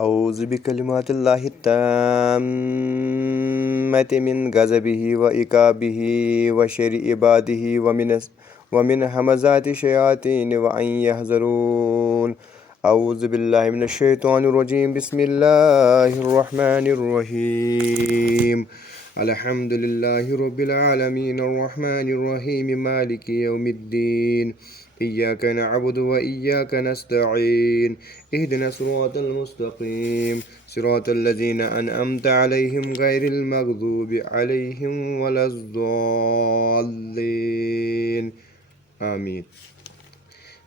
أعوذ بكلمات الله التامة من غضبه وعقابه وشر عباده ومن همزات الشياطين وأن يحذرون. أعوذ بالله من الشيطان الرجيم. بسم الله الرحمن الرحيم. الحمد لله رب العالمين الرحمن الرحيم مالك يوم الدين. إياك نعبد وإياك نستعين. اهدنا الصراط المستقيم صراط الذين أنعمت عليهم غير المغضوب عليهم ولا الضالين. آمين.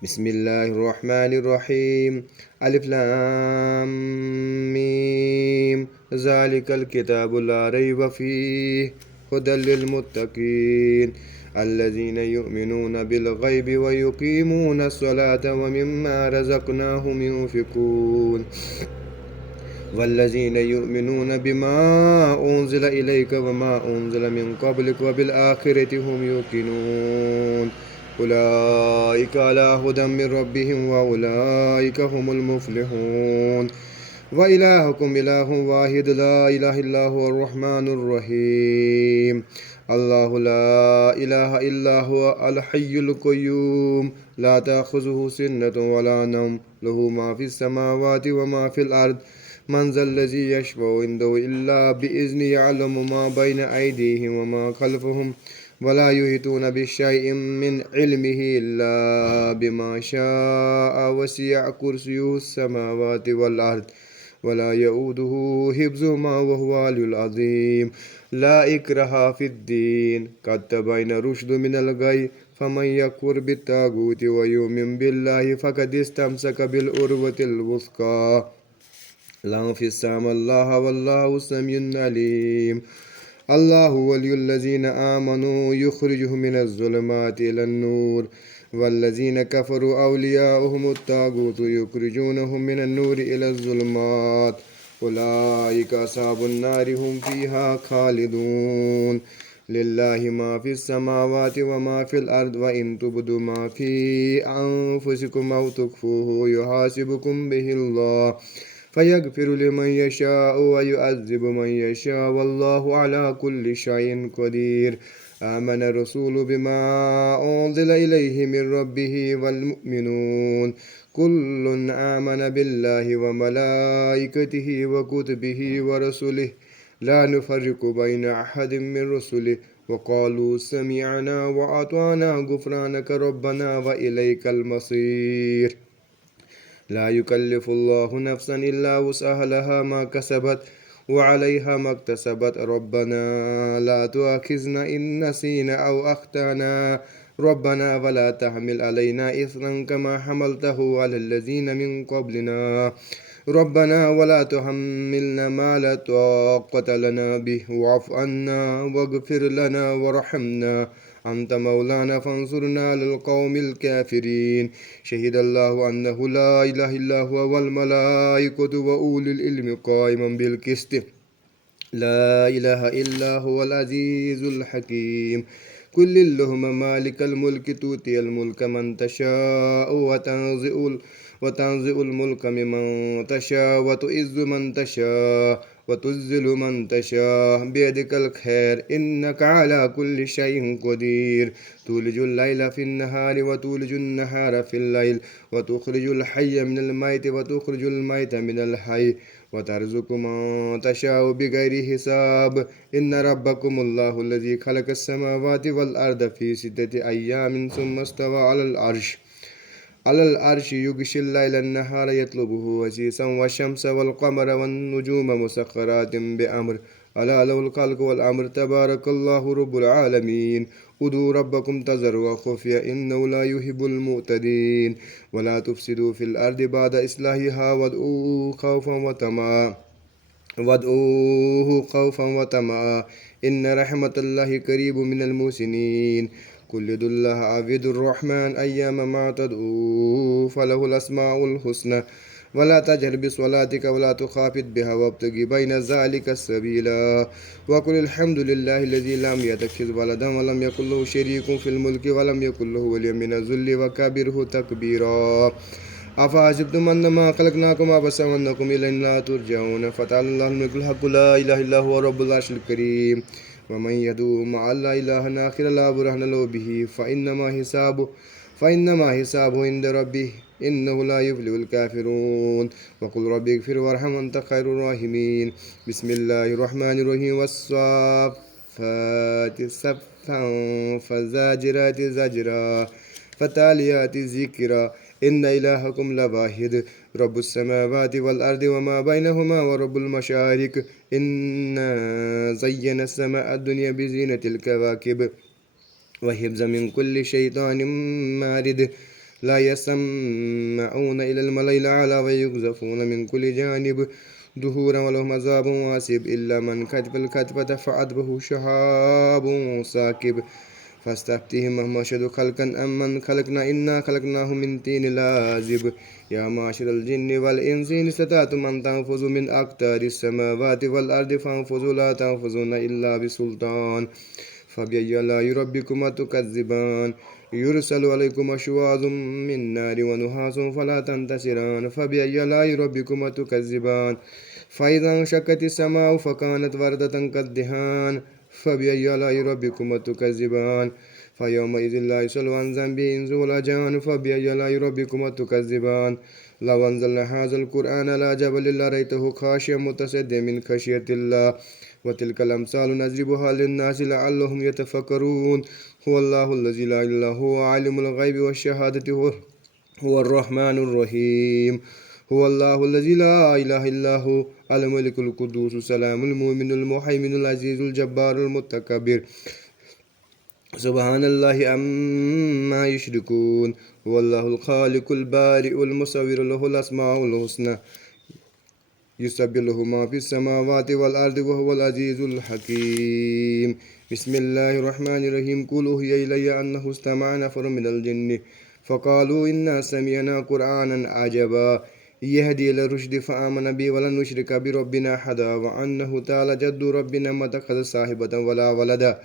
بسم الله الرحمن الرحيم. ألف لام ميم. ذلك الكتاب لا ريب فيه هدى للمتقين الذين يؤمنون بالغيب ويقيمون الصلاة ومما رزقناهم ينفقون والذين يؤمنون بما أنزل إليك وما أنزل من قبلك وبالآخرة هم يوقنون أولئك على هدى من ربهم وأولئك هم المفلحون. وإلهكم إله واحد لا إله إلا هو الرحمن الرحيم. الله لا إله إلا هو الحي القيوم لا تأخذه سنة ولا نوم له ما في السماوات وما في الأرض من ذا الذي يشفع عنده إلا بإذنه يعلم ما بين أيديهم وما خلفهم ولا يحيطون بشيء من علمه إلا بما شاء وسع كرسيه السماوات والأرض ولا يؤوده حفظهما وهو العلي العظيم. لا إكراه في الدين قد تبين الرشد من الغي فمن يكفر بالطاغوت ويؤمن بالله فقد استمسك بالعروة الوثقى لا انفصام الله والله سميع عليم. الله ولي الذين آمنوا يخرجهم من الظلمات إلى النور والذين كفروا أولياؤهم الطاغوت يخرجونهم من النور إلى الظلمات أولئك أصحاب النار هم فيها خالدون. لله ما في السماوات وما في الأرض وإن تبدوا ما في أنفسكم أو تخفوه يحاسبكم به الله فيغفر لمن يشاء ويعذب من يشاء والله على كل شيء قدير. آمن الرسول بما أنزل إليه من ربه والمؤمنون كل آمن بالله وملائكته وكتبه ورسله لا نفرق بين أحد من رسله وقالوا سمعنا وأطعنا غفرانك ربنا وإليك المصير. لا يكلف الله نفسا إلا وسعها لها ما كسبت وعليها ما اكتسبت ربنا لا تؤاخذنا إن نسينا أو أخطأنا ربنا ولا تحمل علينا إثرا كما حملته على الذين من قبلنا ربنا ولا تحملنا ما لا طاقة لنا به واعف عنا واغفر لنا وارحمنا أنت مولانا فانصرنا على القوم الكافرين. شهد الله أنه لا إله إلا هو والملائكة وأولي العلم قائما بالقسط لا إله إلا هو العزيز الحكيم. كل اللهم مالك الملك تؤتي الملك من تشاء وتنزع الملك ممن تشاء وتعز من تشاء وتذل من تشاء بيدك الخير إنك على كل شيء قدير. تولج الليل في النهار وتولج النهار في الليل وتخرج الحي من الميت وتخرج الميت من الحي وترزق من تشاء بغير حساب. إن ربكم الله الذي خلق السماوات والأرض في 6 أيام ثم استوى على العرش يغشي الليل النهار يطلبه وسيسا والشمس والقمر والنجوم مسخرات بأمر ألا له الخلق والأمر تبارك الله رب العالمين. ادعوا ربكم تضرعا وخفيا إنه لا يحب المعتدين ولا تفسدوا في الأرض بعد إصلاحها وادعوه خوفا وطمعا إن رحمة الله قريب من المحسنين. قل ادعوا الله عبد الرحمن أيام ما تدعوه فله الأسماء الحسنى ولا تجهر بصلاتك ولا تخافت بها وابتغ بين ذلك السبيلا. وقل الحمد لله الذي لم يتخذ ولدا ولم يكن له شريك في الملك ولم يكن له ولي من الذل وكبره تكبيرا. أفحسبتم أنما خلقناكم عبثا وأنكم إلينا لا ترجعون فتعالى الله الملك الحق لا إله إلا هو رب العرش الكريم ومن يدعو مع الله إلها آخر لا برهان له به فإنما حسابه عند ربه إنه لا يفلح الكافرون وقل ربي اغفر وارحم وأنت خير الراحمين بسم الله الرحمن الرحيم والصافات صفا فالزاجرات زجرا فتاليات ذكرا إن إلهكم لواحد رب السماوات والأرض وما بينهما ورب المشارق إنا زينا السماء الدنيا بزينة الكواكب وحفظا من كل شيطان مارد لا يسمعون إلى الملأ الأعلى ويقذفون من كل جانب دهورا ولهم عذاب واسب إلا من كتب الكتبة فأتبه شهاب ساكب فاستفتهم هم أشد خلقا أم من خلقنا إنا خلقناهم من طين لازب يا معشر الجن والإنس إن استطعتم أن تنفذوا من أقطار السماوات والأرض فانفذوا لا تنفذون إلا بسلطان فبأي آلاء ربكما تكذبان يرسل عليكم شواظ من نار ونحاس فلا تنتصران فبأي آلاء ربكما تكذبان فإذا انشقت السماء فكانت وردة كالدهان فبأي آلاء ربكما تكذبان فيومئذ لا يسأل عن ذنبه إنس ولا جان فبأي آلاء ربكما تكذبان لو أنزلنا هذا القرآن على جبل لرأيته خاشعا متصدعا من خشية الله وتلك الأمثال نضربها للناس لعلهم يتفكرون هو الله الذي لا إله إلا هو عالم الغيب والشهادة هو الرحمن الرحيم هو الله الذي لا إله إلا هو الملك القدوس السلام المؤمن المهيمن العزيز الجبار المتكبر سبحان الله عما يشركون هو الله الخالق البارئ المصور له الأسماء الحسنى يسبح له ما في السماوات والأرض وهو العزيز الحكيم بسم الله الرحمن الرحيم قل أوحي إلي أنه استمع نفر من الجن فقالوا إنا سمعنا قرآنا عجبا يهدي إلى الرشد فآمن به ولن نشرك بربنا أحدا وأنه تعالى جد ربنا ما اتخذ صاحبة ولا ولدا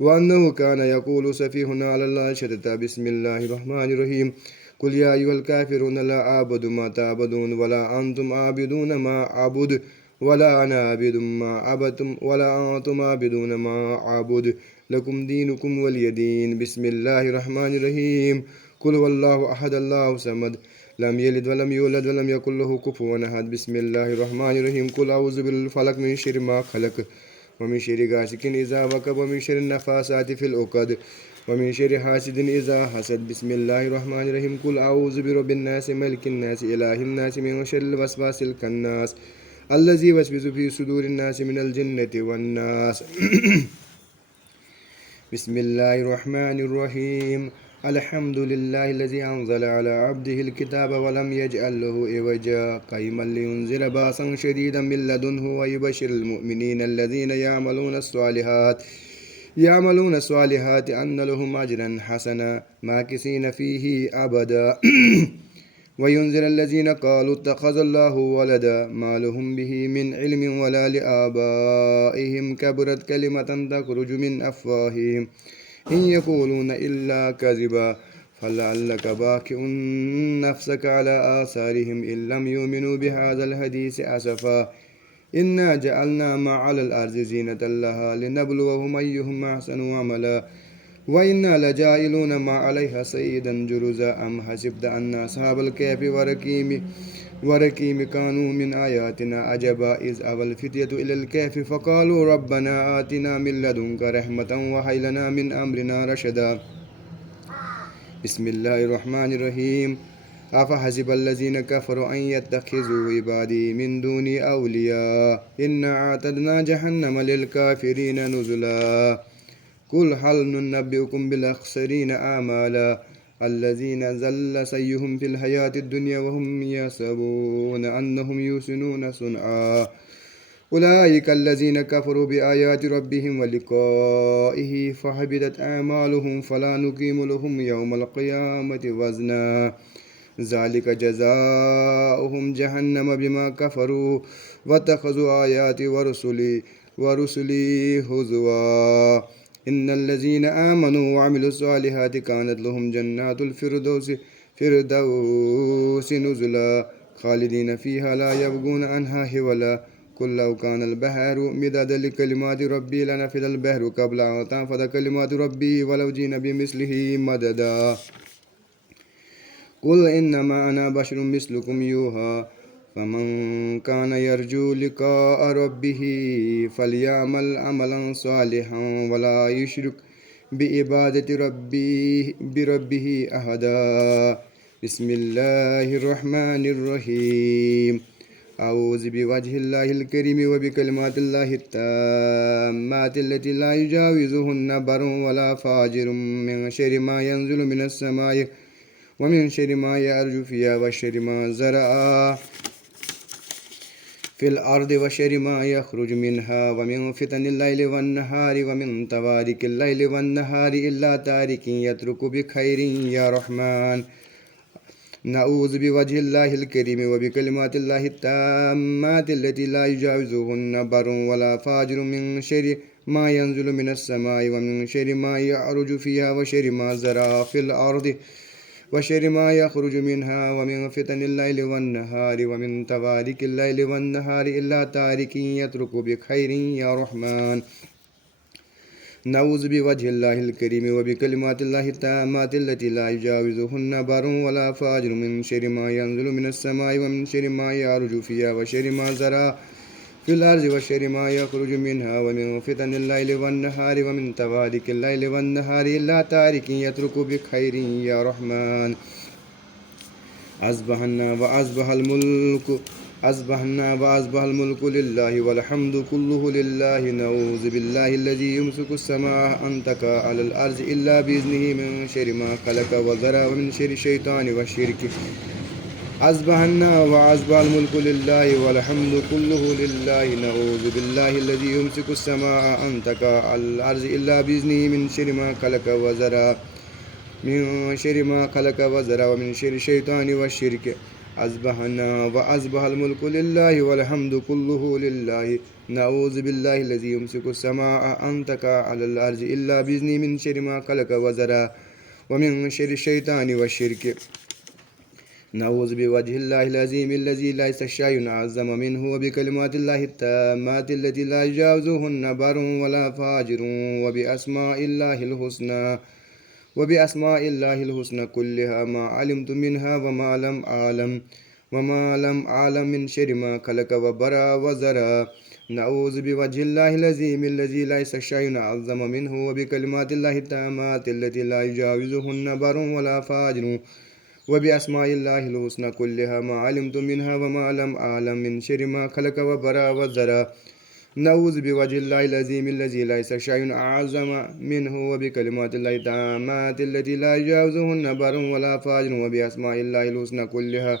وأنه كان يقول سفيهنا على الله شتتا بسم الله الرحمن الرحيم قل يا أيها الكافرون لا أعبد ما تعبدون ولا أنتم عابدون ما أعبد ولا أنا عابد ما عبدتم ولا أنتم عابدون ما أعبد لكم دينكم ولي دين بسم الله الرحمن الرحيم قل هو الله أحد الله الصمد لم يلد ولم يولد ولم يكن له كفوا أحد بسم الله الرحمن الرحيم قل أعوذ بالفلق من شر ما خلق ومن شر غاسق إذا وقب ومن شر النفاثات في العقد ومن شر حاسد إذا حسد بسم الله الرحمن الرحيم قل أعوذ برب الناس ملك الناس إله الناس من شر الوسواس الخناس الذي يوسوس في صدور الناس من الجنة والناس بسم الله الرحمن الرحيم الحمد لله الذي أنزل على عبده الكتاب ولم يجعل له عوجا قيما لينذر بأسا شديدا من لدنه ويبشر المؤمنين الذين يعملون الصالحات أن لهم أجرا حسنا ماكثين فيه أبدا وينذر الذين قالوا اتخذ الله ولدا ما لهم به من علم ولا لآبائهم كبرت كلمة تخرج من أفواههم إن يقولون إلا كذبا فلعلك باكئ نفسك على آثارهم إن لم يؤمنوا بهذا الحديث أسفا إنا جعلنا ما على الأرض زينة لها لنبلوهم أيهم أحسن عملا وإنا لجائلون ما عليها سيدا جرزا أم حسبت أن أصحاب الكهف ورقيم كانوا من آياتنا عجبا إذ أوى الفتية إلى الكهف فقالوا ربنا آتنا من لدنك رحمة وهب لنا من أمرنا رشدا بسم الله الرحمن الرحيم أفحسب الذين كفروا أن يتخذوا عبادي من دوني أولياء إنا أعتدنا جهنم للكافرين نزلا قل هل ننبئكم بالأخسرين أعمالا الذين زل سيهم في الحياة الدنيا وهم يحسبون أنهم يحسنون صنعا أولئك الذين كفروا بآيات ربهم ولقائه فحبطت أعمالهم فلا نقيم لهم يوم القيامة وزنا ذلك جزاؤهم جهنم بما كفروا واتخذوا آياتي ورسلي هزوا إن الذين آمنوا وعملوا الصالحات كانت لهم جنات الفردوس فردوس نزلا خالدين فيها لا يبغون عنها حولا قل لو كان البحر مدادا لكلمات ربي لنفد البحر قبل أن تنفد كلمات ربي ولو جئنا بمثله مددا قل إنما أنا بشر مثلكم يوحى فمن كان يرجو لقاء ربه فليعمل عملا صالحا ولا يشرك بعبادة بربه أحدا بسم الله الرحمن الرحيم أعوذ بوجه الله الكريم وبكلمات الله التامات التي لا يجاوزهن بر ولا فاجر من شر ما ينزل من السماء ومن شر ما يعرج فيها وشر ما زرع في الأرض وشر ما يخرج منها ومن فتن الليل والنهار ومن توارك الليل والنهار إلا تارك يترك بخير يا رحمن نعوذ بوجه الله الكريم وبكلمات الله التامات التي لا يجاوزهن بر ولا فاجر من شر ما ينزل من السماء ومن شر ما يعرج فيها وشر ما زرع في الأرض وشر ما يخرج منها ومن فتن الليل والنهار ومن توارك الليل والنهار إلا تارك يترك بخير يا رحمن نعوذ بوجه الله الكريم وبكلمات الله التامات التي لا يجاوزهن بر ولا فاجر من شر ما ينزل من السماء ومن شر ما يعرج فيها وشر ما زرع في الأرض وشر ما يخرج منها ومن فتن الليل والنهار ومن توارك الليل والنهار إلا تارك يترك بخير يا رحمن أصبحنا الملك لله والحمد كله لله نعوذ بالله الذي يمسك السماء أن تقع على الأرض إلا بإذنه من شر ما خلق وذرى ومن شر الشيطان والشرك أصبح الملك لله والحمد كله لله نعوذ بالله الذي يمسك السماء أن تقع على الأرض إلا بإذنه من شر ما خلق وذرى ومن شر الشيطان والشرك أصبح الملك لله والحمد كله لله نعوذ بالله الذي يمسك السماء أن تقع على الأرض إلا بإذنه من شر ما خلق وذرى ومن شر الشيطان والشرك نعوذ بوجه الله العظيم الذي ليس شيء أعظم منه وبكلمات الله التامات التي لا يجاوزهن بر ولا فاجر وبأسماء الله الحسنى كلها ما علمت منها وما لم أعلم من شر ما خلق وبرى وزرى نعوذ بوجه الله العظيم الذي ليس شيء أعظم منه وبكلمات الله التامات التي لا يجاوزهن بر ولا فاجر وبأسماء الله الحسنى كلها ما علمت منها وما لم أعلم من شر ما خلق وبرى وزرى نعوذ بوجه الله العظيم الذي ليس شيء أعظم منه وبكلمات الله التامات التي لا يجاوزهن بر ولا فاجر وبأسماء الله الحسنى كلها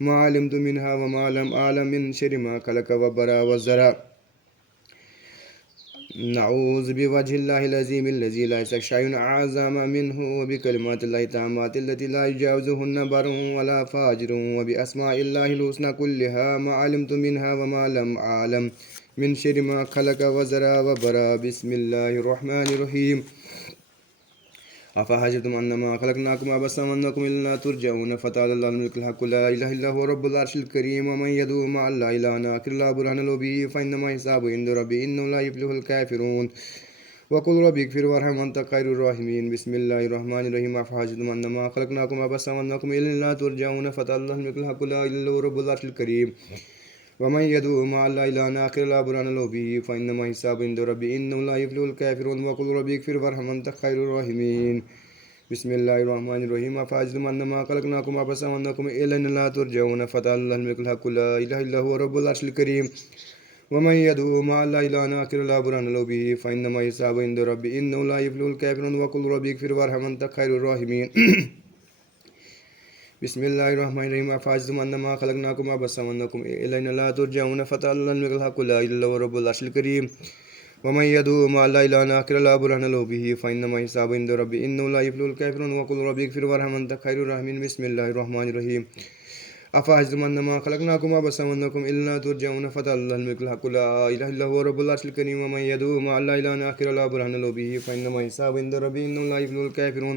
ما علمت منها وما لم أعلم من شر ما خلق وبرى وزرى نعوذ بوجه الله العظيم الذي ليس شيء أعظم منه وبكلمات الله التامات التي لا يجاوزهن بر ولا فاجر وبأسماء الله الحسنى كلها ما علمت منها وما لم أعلم من شر ما خلق وزرى وبرى بسم الله الرحمن الرحيم أفحسبتم أنما خلقناكم عبثا وأنكم إلينا ترجعون فتعالى الله الملك الحق لا إله إلا هو رب العرش الكريم ومن يدعو مع الله إلها آخر لا برهان له به فإنما حسابه عند ربه إنه لا يفلح الكافرون وقل ربي اغفر وارحم وأنت خير الراحمين بسم الله الرحمن الرحيم أفحسبتم أنما خلقناكم عبثا وأنكم إلينا ترجعون فتعالى الله الملك الحق لا إله إلا هو رب العرش الكريم ومن يدعو مع الله إلها آخر لا برهان له به فإنما حسابه عند ربه إنه لا يفلح الكافرون وقل ربي اغفر وارحم وأنت خير الراحمين بسم الله الرحمن الرحيم أفحسبتم أنما خلقناكم عبثا وأنكم إلينا لا ترجعون فتعالى الله الملك الحق لا إله إلا هو رب العرش الكريم ومن يدعو مع الله إلها آخر لا برهان له به فإنما حسابه عند ربه إنه لا يفلح الكافرون وقل ربي اغفر وارحم وأنت خير الراحمين بسم الله الرحمن الرحيم أفحسبتم أنما خلقناكم عبثا وأنكم إلينا لا ترجعون فتعالى الله الملك الحق لا إله إلا هو رب العرش الكريم ومن يدعو مع الله إلها آخر لا برهان له به فإنما حسابه عند ربه إنه لا يفلح الكافرون وقل ربي اغفر وارحم وأنت خير الراحمين بسم الله الرحمن الرحيم أفحسبتم أنما خلقناكم عبثا وأنكم إلينا ترجعون فتعالى الله الملك الحق لا إله إلا هو رب العرش الكريم ومن يدعو مع الله إلها آخر لا برهان له به فإنما حسابه عند ربه إنه لا يفلح الكافرون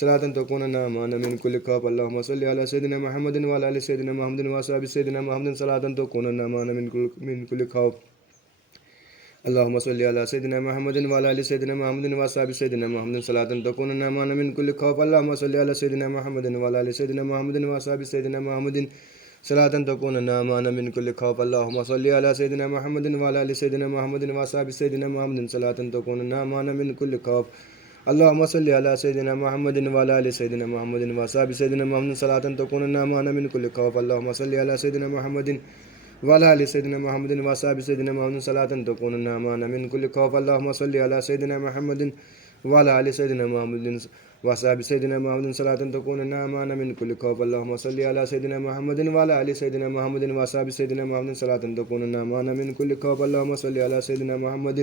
صلاة تكوننا معنا من كل خوف اللهم صل على سيدنا محمد وعلى آل سيدنا محمد وأصحاب سيدنا محمد صلاة تكوننا معنا من كل خوف اللهم صل على سيدنا محمد وعلى آل سيدنا محمد وأصحاب سيدنا محمد صلاة تكوننا معنا من كل خوف اللهم صل على سيدنا محمد وعلى آل سيدنا محمد وأصحاب سيدنا محمد صلاة تكوننا معنا من كل خوف اللهم صل على سيدنا محمد وعلى آل سيدنا محمد وأصحاب سيدنا محمد صلاة تكوننا معنا من كل خوف اللهم صل على سيدنا محمد وعلى آل سيدنا محمد وأصحاب سيدنا محمد صلاة تكوننا معنا من كل خوف اللهم صل على سيدنا محمد وعلى آل سيدنا محمد وأصحاب سيدنا محمد صلاة تكوننا معنا من كل خوف اللهم صل على سيدنا محمد وعلى آل سيدنا محمد وأصحاب سيدنا محمد صلاة تكوننا معنا من كل خوف اللهم صل على سيدنا محمد وعلى آل سيدنا محمد وأصحاب سيدنا محمد صلاة تكوننا معنا من كل خوف اللهم صل على سيدنا محمد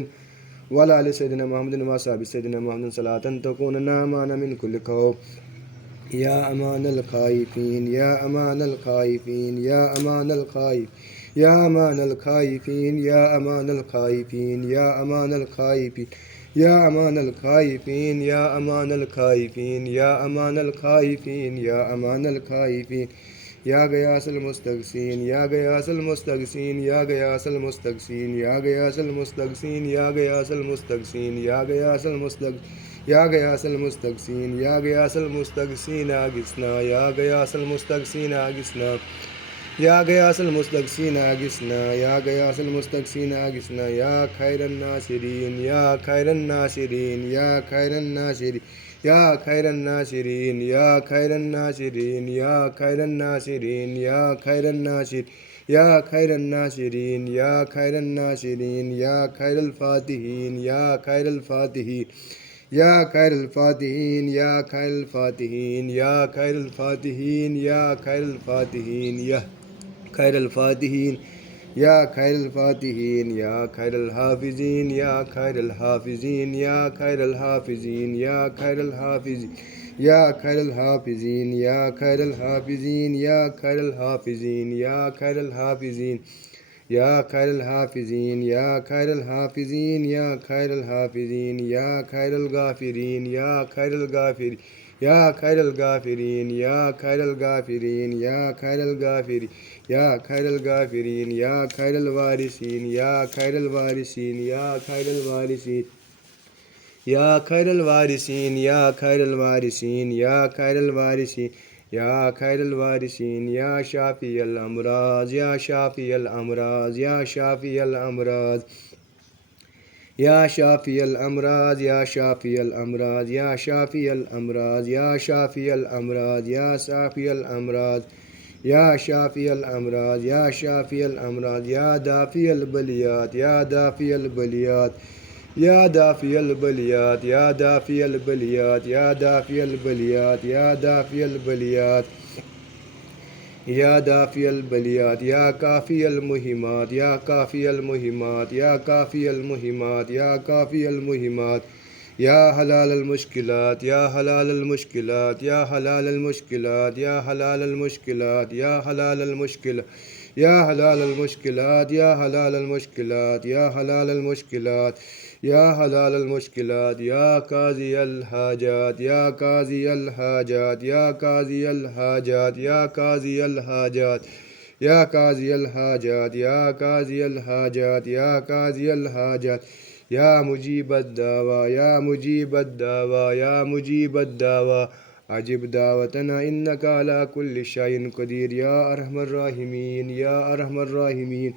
وعلى آل سيدنا محمد وأصحاب سيدنا محمد صلاة تكوننا معنا من كل خوف يا أمان الخائفين يا أمان الخائفين يا أمان الخائف يا أمان الخائفين يا أمان الخائفين يا أمان الخائفين يا أمان الخائفين يا أمان الخائفين يا أمان الخائفين يا أمان الخائفين يا غياث المستغيثين يا غياث المستغيثين يا غياث المستغيثين يا غياث المستغيثين يا غياث المستغيثين يا غياث المستغيثين يا غياث المستغيثين يا غياث المستغيثين أغثنا يا غياث المستغيثين أغثنا يا غياث المستغيثين أغثنا يا غياث المستغيثين أغثنا يا خير الناصرين يا خير الناصرين يا خير الناصرين يا خير الناصرين يا خير الناصرين يا خير الناصرين يا خير الناصرين يا خير الناصرين يا خير الناصرين يا خير الفاتحين يا خير الفاتحين يا خير الفاتحين يا خير الفاتحين يا خير الفاتحين يا خير الفاتحين يا خير الفاتحين يا خير الفاتحين يا خير الحافظين يا خير الحافظين يا خير الحافظين يا خير الحافظين يا خير الحافظين يا خير الحافظين يا خير الحافظين يا خير الحافظين يا خير الحافظين يا خير الحافظين يا خير الحافظين يا خير الغافرين يا خير الغافرين يا خير الغافرين يا خير الغافرين يا خير الغافرين يا خير الغافرين يا خير الوارثين يا خير الوارثين يا خير الوارثين يا خير الوارثين يا خير الوارثين يا خير الوارثين يا خير الوارثين يا شافي الأمراض يا شافي الأمراض يا شافي الأمراض يا شافي الأمراض يا شافي الأمراض يا شافي الأمراض يا شافي الأمراض يا شافي الأمراض يا شافي الأمراض يا شافي الأمراض يا دافي البليات يا دافي البليات يا دافي البليات يا دافي البليات يا دافي البليات يا دافي البليات يا دافي البليات يا كافي المهمات يا كافي المهمات يا كافي المهمات يا كافي المهمات يا حلال المشكلات يا حلال المشكلات يا حلال المشكلات يا حلال المشكلات يا حلال المشكلات يا حلال المشكلات يا حلال المشكلات يا حلال المشكلات يا حلال المشكلات يا قاضي الحاجات يا قاضي الحاجات يا قاضي الحاجات يا قاضي الحاجات يا قاضي الحاجات يا قاضي الحاجات يا قاضي الحاجات يا مجيب الدعوى يا مجيب الدعوى يا مجيب الدعوى أجب دعوتنا إنك على كل شيء قدير يا أرحم الراحمين يا أرحم الراحمين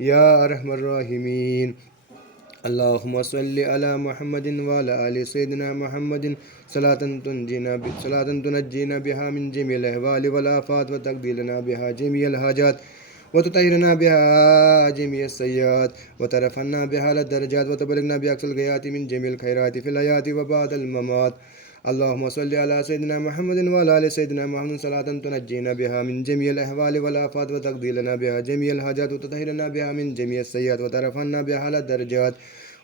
يا أرحم الراحمين اللهم صل على محمد وعلى آل سيدنا محمد صلاة تنجينا بها من جميع الأهوال والآفات وتقضي لنا بها جميع الحاجات وتطهرنا بها جميع السيئات وترفعنا بها للدرجات وتبلغنا بأقصى الغايات من جميع الخيرات في الحياة وبعد الممات اللهم صل على سيدنا محمد وعلى آل سيدنا محمد صلاة تنجينا بها من جميع الأهوال والآفات وتقضي لنا بها جميع الحاجات وتطهرنا بها من جميع السيئات وترفعنا بها للدرجات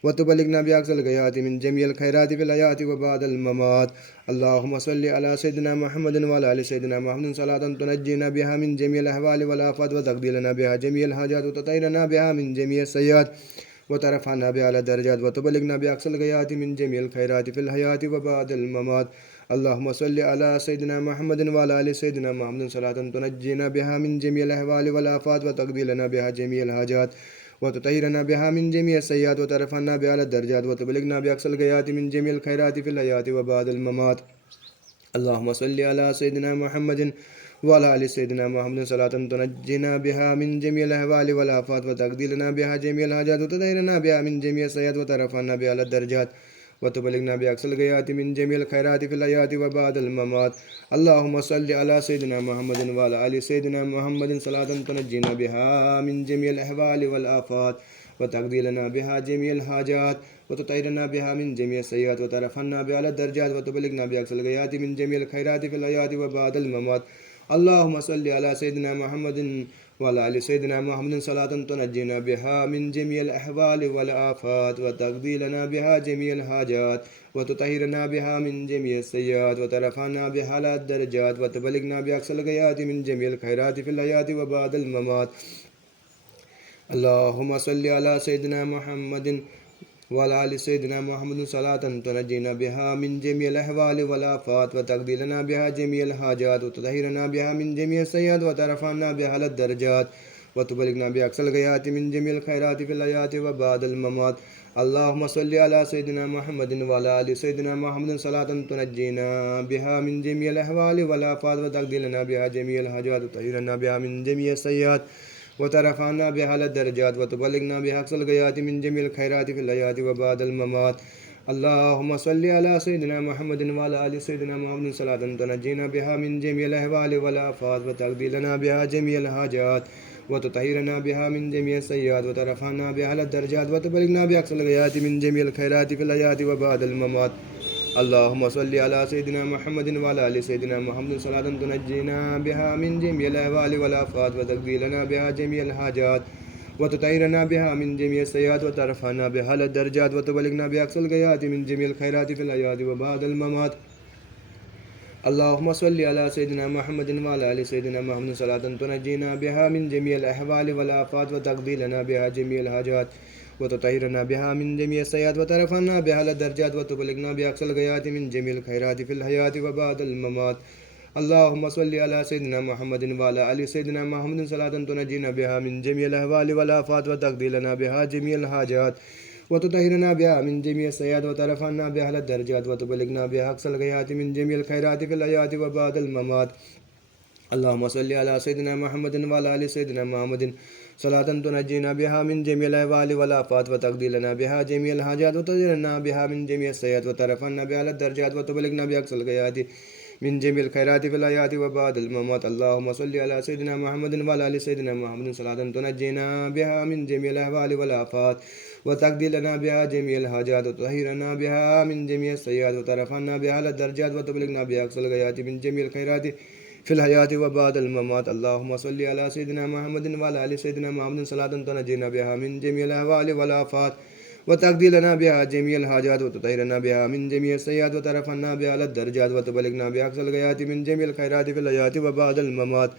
وتبلغنا بأقصى الغايات من جميع الخيرات في الحياة وبعد الممات اللهم صل على سيدنا محمد وعلى آل سيدنا محمد صلاة تنجينا بها من جميع الأهوال والآفات وتقضي لنا بها جميع الحاجات وتطهرنا بها من جميع السيئات وترفعنا بها على الدرجات وتبلغنا بأقصى الغايات من جميع الخيرات في الحياة وبعد الممات. اللهم صل على سيدنا محمد وعلى آل سيدنا محمد صلاة تنجينا بها من جميع الأهوال والآفات وتقضي لنا بها جميع الحاجات وتطهرنا بها من جميع السيئات وترفعنا بها على الدرجات وتبلغنا بأقصى الغايات من جميع الخيرات في الحياة وبعد الممات. اللهم صل على سيدنا محمد وعلى آل سيدنا محمد صلاة تنجينا بها من جميع الأهوال والآفات وتقضي لنا بها جميع الحاجات وتطهرنا بها من جميع السيئات وترفعنا بها على الدرجات وتبلغنا بأقصى الغايات من جميع الخيرات في الحياة وبعد الممات. اللهم صل على سيدنا محمد وعلى آل سيدنا محمد صلاة تنجينا بها من جميع الأهوال والآفات وتقضي لنا بها جميع الحاجات وتطهرنا بها من جميع السيئات وترفعنا بها على الدرجات وتبلغنا بأقصى الغايات من جميع الخيرات في الحياة وبعد الممات. اللهم صل على سيدنا محمد وعلى آل سيدنا محمد صلاة تنجينا بها من جميع الأحوال والآفات وتقضي لنا بها جميع الحاجات وتطهرنا بها من جميع السيئات وترفعنا بها على الدرجات وتبلغنا بأقصى الغايات من جميع الخيرات في الحياة وبعد الممات. اللهم صل على سيدنا محمد وعلى آل سيدنا محمد صلاة تنجينا بها من جميع الأحوال والآفات وتقضي لنا بها جميع الحاجات وتطهرنا بها من جميع السيئات وترفعنا بها على الدرجات وتبلغنا بأقصى الغايات من جميع الخيرات في الحياة وبعد الممات. اللهم صل على سيدنا محمد وعلى آل سيدنا محمد صلاة تنجينا بها من جميع الأحوال والآفات وتقضي لنا بها جميع الحاجات وتطهرنا بها من جميع السيئات وترفعنا بها على الدرجات وتبلغنا بها أقصى الغايات من جميع الخيرات في الحياة وبعد الممات. اللهم صل على سيدنا محمد وعلى آل سيدنا محمد صلاة تنجينا بها من جميع الأهوال والآفات وتقضي لنا بها جميع الحاجات وتطهرنا بها من جميع السيئات وترفعنا بها على الدرجات وتبلغنا بأقصى الغايات من جميع الخيرات في الحياة وبعد الممات. اللهم صل على سيدنا محمد وعلى آل سيدنا محمد صلاة تنجينا بها من جميع الأهوال والآفات وتقضي لنا بها جميع الحاجات وتطهرنا بها من جميع السيئات وترفعنا بها على الدرجات وتبلغنا بأقصى الغايات من جميع الخيرات في الحياة وبعد الممات. اللهم صل على سيدنا محمد وعلى آل سيدنا محمد صلاة تنجينا بها من جميع الأحوال والآفات وتقضي لنا بها جميع الحاجات وتطهرنا بها من جميع السيئات وترفعنا بها على الدرجات وتبلغنا بأقصى الغايات من جميع الخيرات في الحياة وبعد الممات. اللهم صل على سيدنا محمد وعلى آل سيدنا محمد صلاة تنجينا بها من جميع الأهوال والآفات وتقضي لنا بها جميع الحاجات وتطهرنا بها من جميع السيئات وترفعنا بها على الدرجات وتبلغنا بها أقصى الغايات من جميع الخيرات في الحياة وبعد الممات. اللهم صل على سيدنا محمد وعلى آل سيدنا محمد صلاة تنجينا بها من جميع الأهوال والآفات وتقضي لنا بها جميع الحاجات وتطهرنا بها من جميع السيئات وترفعنا بها على الدرجات وتبلغنا بأقصى الغايات من جميع الخيرات في الحياة وبعد الممات. اللهم صل على سيدنا محمد وعلى آل سيدنا محمد صلاة تنجينا بها من جميع الأهوال والآفات وتقضي لنا بها جميع الحاجات وتطهرنا بها من جميع السيئات وترفعنا بها على الدرجات وتبلغنا بها أقصى الغايات من جميع الخيرات في الحياة وبعد الممات. اللهم صل على سيدنا محمد وعلى آل سيدنا محمد صلاة تنجينا بها من جميع الأهوال والآفات وتقضي لنا بها جميع الحاجات وتطهرنا بها من جميع السيئات وترفعنا بها على الدرجات وتبلغنا بها أقصى الغايات من جميع الخيرات في الحياة وبعد الممات.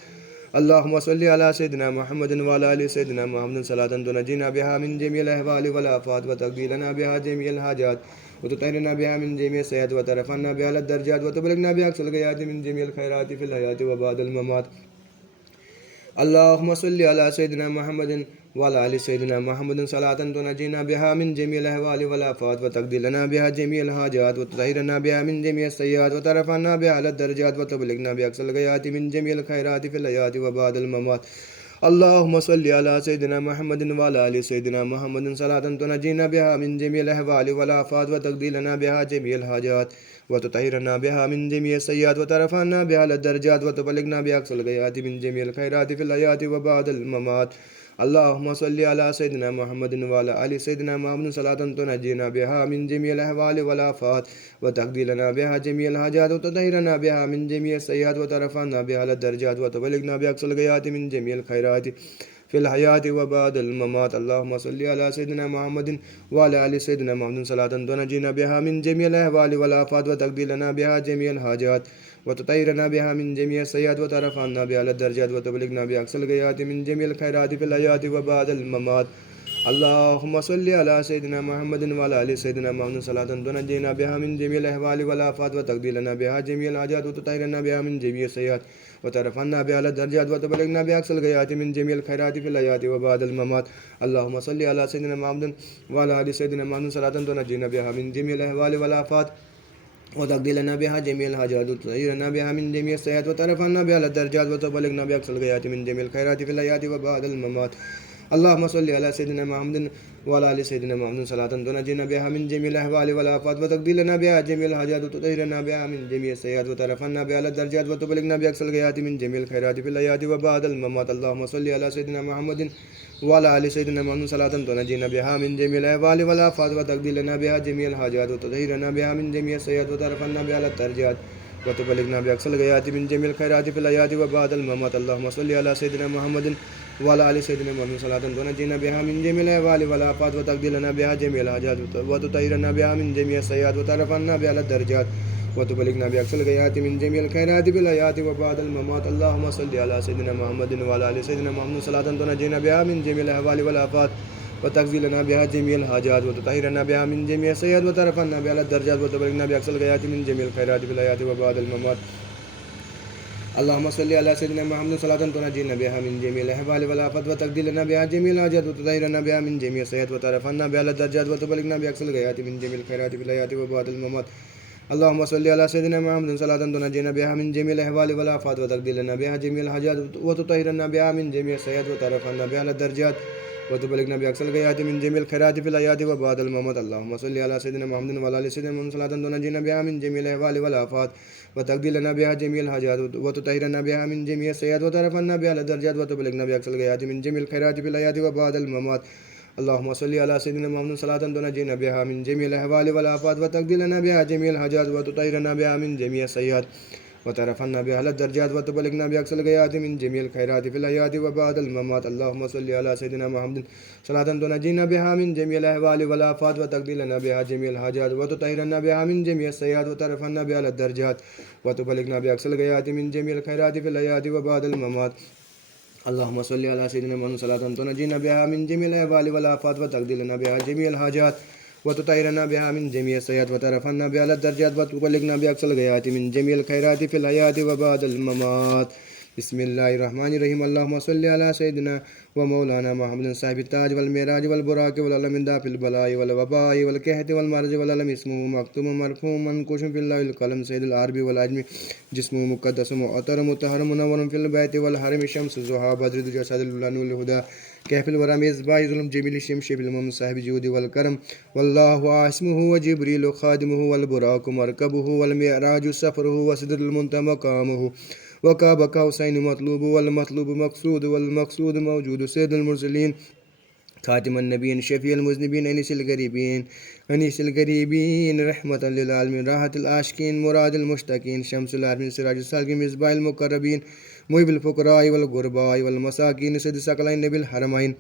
اللهم صل على سيدنا محمد وعلى آل سيدنا محمد صلاة تنجينا بها من جميع الأهوال والآفات وتقضي لنا بها جميع الحاجات وتطهرنا بها من جميع السيئات وترفعنا بها على الدرجات وتبلغنا بها أقصى الغايات من جميع الخيرات في الحياة وبعد الممات. اللهم صل على سيدنا محمد وعلى آل سيدنا محمد صلاة تنجينا بها من جميع الأهوال والآفات وتقضي لنا بها جميع الحاجات وتطهرنا بها من جميع السيئات وترفعنا بها على الدرجات وتبلغنا بأقصى الغايات من جميع الخيرات في الحياة وبعد الممات. اللهم صل على سيدنا محمد وعلى آل سيدنا محمد صلاة تنجينا بها من جميع الأهوال والآفات وتقضي لنا بها جميع الحاجات وتطهرنا بها من جميع السيئات وترفعنا بها على الدرجات وتبلغنا بأقصى الغايات من جميع الخيرات في الحياة وبعد الممات. اللهم صل على سيدنا محمد وعلى آل سيدنا محمد صلاة تنجينا بها من جميع الأهوال والآفات وتقضي لنا بها جميع الحاجات وتطهرنا بها من جميع السيئات وترفعنا بها على الدرجات وتبلغنا بأقصى الغايات من جميع الخيرات في الحياة وبعد الممات. اللهم صل على سيدنا محمد وعلى آل سيدنا محمد صلاة تنجينا بها من جميع الأهوال والآفات وتقضي لنا بها جميع الحاجات وتطهرنا بها من جميع السيئات وترفعنا بها على الدرجات وتبلغنا بأقصى الغايات من جميع الخيرات في الحياة وبعد الممات. اللهم صل على سيدنا محمد وعلى ال سيدنا محمد صلاة تنجينا بها من جميع الأهوال والآفات وتقضي لنا بها جميع الحاجات وتطهرنا بها من جميع السيئات وترفعنا بها الدرجات وتبلغنا بها أقصى الغايات من جميع الخيرات في الحياة وبعد الممات. اللهم صل على سيدنا محمد وعلى ال سيدنا محمد صلاة تنجينا بها من جميع الأهوال والآفات وتقضي لنا بها جميع الحاجات وتطهرنا بها من جميع السيئات وترفعنا بها الدرجات وتبلغنا بها أقصى الغايات من جميع الخيرات في الحياة وبعد الممات. اللهم صل على سيدنا محمد وعلى ال سيدنا محمد صلاة تنجينا بها من جميع الأهوال والآفات وتقضي لنا بها جميع الحاجات وتطهرنا بها من جميع السيئات وترفعنا بها الدرجات وتبلغنا بها أقصى الغايات من جميع الخيرات في الحياة وبعد الممات. اللهم صل على سيدنا محمد وعلى ال سيدنا محمد صلاة تنجينا بها من جميع الأهوال والآفات وتقضي لنا بها جميع الحاجات وتطهرنا بها من جميع السيئات وترفعنا بها الدرجات وتبلغنا بأقصى الغايات من جميع الخيرات في الحياة وبعد الممات. اللهم صل على سيدنا محمد وعلى آل سيدنا محمد صلاة تنجينا بها من جميع الأهوال والآفات وتقضي لنا بها جميع الحاجات وتطهرنا بها من جميع السيئات وترفعنا بها الدرجات وتبلغنا بأقصى الغايات من جميع الخيرات في الحياة وبعد الممات. اللهم صل على سيدنا محمد وعلى آل سيدنا محمد صلاة تنجينا بها من جميع الأهوال والآفات وتقضي لنا بها جميع الحاجات وتطهرنا بها من جميع السيئات وترفعنا بها الدرجات وتبلغنا بأقصى الغايات من جميع الخيرات في الحياة وبعد الممات. اللهم صل على سيدنا محمد صلاة تنجينا بها من جميع الأهوال والآفات وتقضي لنا بها جميع الحاجات وتطهرنا بها من جميع السيئات وترفعنا بها الدرجات وتبلغنا بأقصى الغايات من جميع الخيرات في الحياة وبعد الممات. اللهم صل على سيدنا محمد صلاة تنجينا بها من جميع الأهوال والآفات وتقضي لنا بها جميع الحاجات وتطهرنا بها من جميع السيئات وترفعنا بها الدرجات وتبلغنا بأقصى الغايات من جميع الخيرات في الحياة وبعد الممات. اللهم صل على سيدنا محمد وعلى آل سيدنا محمد صلاة تنجينا بها من جميع الأهوال والآفات وتقضي لنا بها جميع الحاجات وتطهرنا بها من جميع السيئات وترفعنا بها الدرجات وتبلغنا بأقصى الغايات من جميع الخيرات في الحياة وبعد الممات. اللهم صل على سيدنا محمد صلاة تنجينا بها من جميع الأهوال والآفات وتقضي لنا بها جميع الحاجات وتطهرنا بها من جميع السيئات وترفعنا بها الدرجات وتبلغنا بأقصى الغايات من جميع الخيرات في الحياة وبعد الممات. اللهم صل على سيدنا محمد صلاة تنجينا بها من جميع الأهوال والآفات وتقضي لنا بها جميع الحاجات وتطهرنا بها من جميع السيئات وترفعنا بها الدرجات وتبلغنا بأقصى الغايات من جميع الخيرات في الحياة وبعد الممات. اللهم صل على سيدنا محمد صلاة تنجينا بها من جميع الأهوال والآفات وتقضي لنا بها جميع الحاجات وتطهرنا بها من جميع السيئات وترفعنا بها الدرجات وتبلغنا بأقصى الغايات من جميع الخيرات في الحياة وبعد الممات. بسم الله الرحمن الرحيم. اللهم صل على سيدنا ومولانا محمد صاحب التاج والميراج والبراك والعلم دافع البلاء والوباء والكهت والمرض والعلم اسمه مكتوم مرفوم منقوش في الله القلم سيد العرب والعجم جسمه مقدس معطر مطهر منور في البيت والحرم الشمس الزهى بدر جسد النور الهدى كيف الورى مصباح ظلم جميل الشمس بالمم صاحب الجود والكرم والله عاصمه وجبريل خادمه والبراق مركبه والمعراج سفره وسدر المنتهى مقامه وكاب قوسين مطلوب والمطلوب مقصود والمقصود موجود سيد المرسلين خاتم النبيين شفيع المذنبين أنيس الغريبين رحمة للعالمين راحة العاشقين مراد المشتاقين شمس العالمين سراج السالكين مصباح المقربين محب الفقراء والغرباء والمساكين سيد الثقلين نبي الحرمين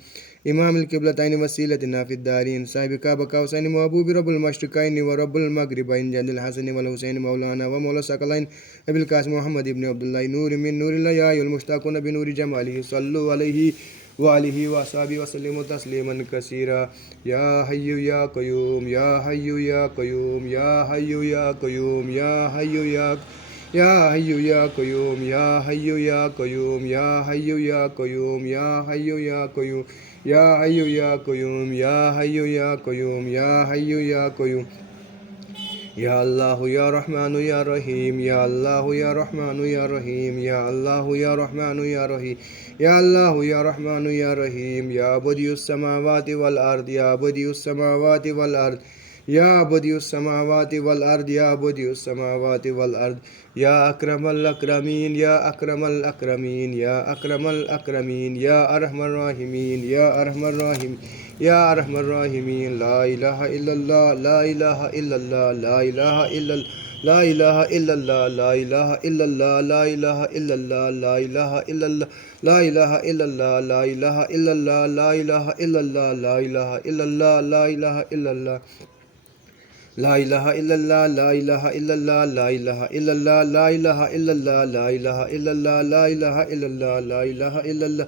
إمام القبلتين وسيلتنا في الدارين صاحب كعب قوسين محبوب رب المشرقين ورب المغربين جد الحسن والحسين مولانا ومولى الثقلين أبي القاسم محمد بن عبد الله نور من نور الله يا أيها المشتاقون بنور جماله صلوا عليه وآله وصحبه وسلم تسليما كثيرا. يا حي يا قيوم يا حي يا قيوم يا حي يا قيوم يا حي يا يا حي يا قيوم يا حي يا قيوم يا حي يا قيوم يا حي يا قيوم يا حي يا قيوم يا حي يا قيوم يا حي يا قيوم يا الله يا رحمن يا رحيم يا الله يا رحمن يا رحيم يا الله يا رحمن يا رحيم يا الله يا رحمن يا رحيم يا بديع السماوات والأرض يا بديع السماوات والأرض يا بديع السماوات والأرض يا بديع السماوات والأرض يا أكرم الأكرمين يا أكرم الأكرمين يا أكرم الأكرمين يا أرحم الراحمين يا أرحم الراحمين يا أرحم الراحمين لا إله إلا الله لا إله إلا الله لا إله إلا الله لا إله إلا الله لا إله إلا الله لا إله إلا الله لا إله إلا الله لا إله إلا الله لا إله إلا الله لا إله إلا الله لا إله إلا الله لا إله إلا الله لا إله إلا الله لا إله إلا الله لا إله إلا الله لا إله إلا الله لا إله إلا الله لا إله إلا الله لا إله إلا الله